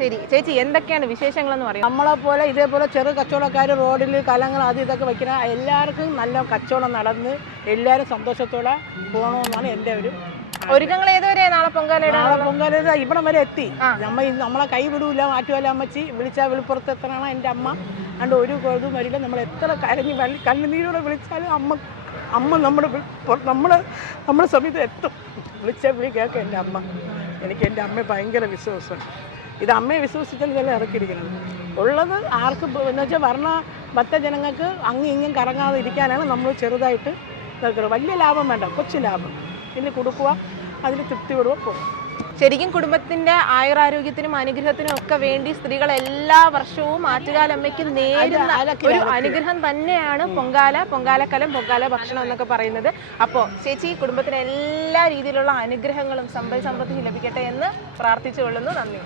ശരി ചേച്ചി, എന്തൊക്കെയാണ് വിശേഷങ്ങൾ എന്ന് പറയുന്നത്? നമ്മളെ പോലെ ഇതേപോലെ ചെറു കച്ചവടക്കാർ റോഡിൽ കലങ്ങൾ അത് ഇതൊക്കെ വയ്ക്കുന്ന എല്ലാവർക്കും നല്ല കച്ചവടം നടന്ന് എല്ലാവരും സന്തോഷത്തോടെ പോകണമെന്നാണ് എൻ്റെ ഒരു ഒരുക്കങ്ങൾ ഏതുവരെ നാളെ പൊങ്കാലയുടെ? നാളെ പൊങ്കാല ഇവിടം വരെ എത്തി. നമ്മളെ കൈ വിടൂല, മാറ്റുമല്ല അമ്മച്ചി വിളിച്ചാൽ വിളിപ്പുറത്ത് എത്തണം എൻ്റെ അമ്മ. അതുകൊണ്ട് ഒരു കൊഴുതും വരില്ല. നമ്മൾ എത്ര കരഞ്ഞ് കണ്ണുനീരോടെ വിളിച്ചാലും അമ്മ നമ്മുടെ സമയത്ത് എത്തും. വിളിച്ചാൽ വിളി കേൾക്കും എൻ്റെ അമ്മ. എനിക്ക് എൻ്റെ അമ്മയെ ഭയങ്കര വിശ്വാസമാണ്. ഇത് അമ്മയെ വിശ്വസിച്ചാൽ ഇതെല്ലാം ഇറക്കിയിരിക്കുന്നത്. ഉള്ളത് ആർക്കും എന്ന് വെച്ചാൽ ഭക്തജനങ്ങൾക്ക് അങ്ങും ഇങ്ങും കറങ്ങാതെ ഇരിക്കാനാണ് നമ്മൾ ചെറുതായിട്ട് നിൽക്കുന്നത്. വലിയ ലാഭം വേണ്ട, കൊച്ചു ലാഭം. ഇതിൽ കൊടുക്കുക, അതിൽ തൃപ്തിയോടുക പോകും. ശരിക്കും കുടുംബത്തിന്റെ ആയുരാരോഗ്യത്തിനും അനുഗ്രഹത്തിനും ഒക്കെ വേണ്ടി സ്ത്രീകൾ എല്ലാ വർഷവും ആറ്റുകാലമ്മയ്ക്ക് നേരുന്ന ഒരു അനുഗ്രഹം തന്നെയാണ് പൊങ്കാലക്കലം, പൊങ്കാല ഭക്ഷണം എന്നൊക്കെ പറയുന്നത്. അപ്പോൾ ചേച്ചി, കുടുംബത്തിന് എല്ലാ രീതിയിലുള്ള അനുഗ്രഹങ്ങളും സമ്പൽ സമൃദ്ധിയും ലഭിക്കട്ടെ എന്ന് പ്രാർത്ഥിച്ചുകൊള്ളുന്നു. നന്ദി.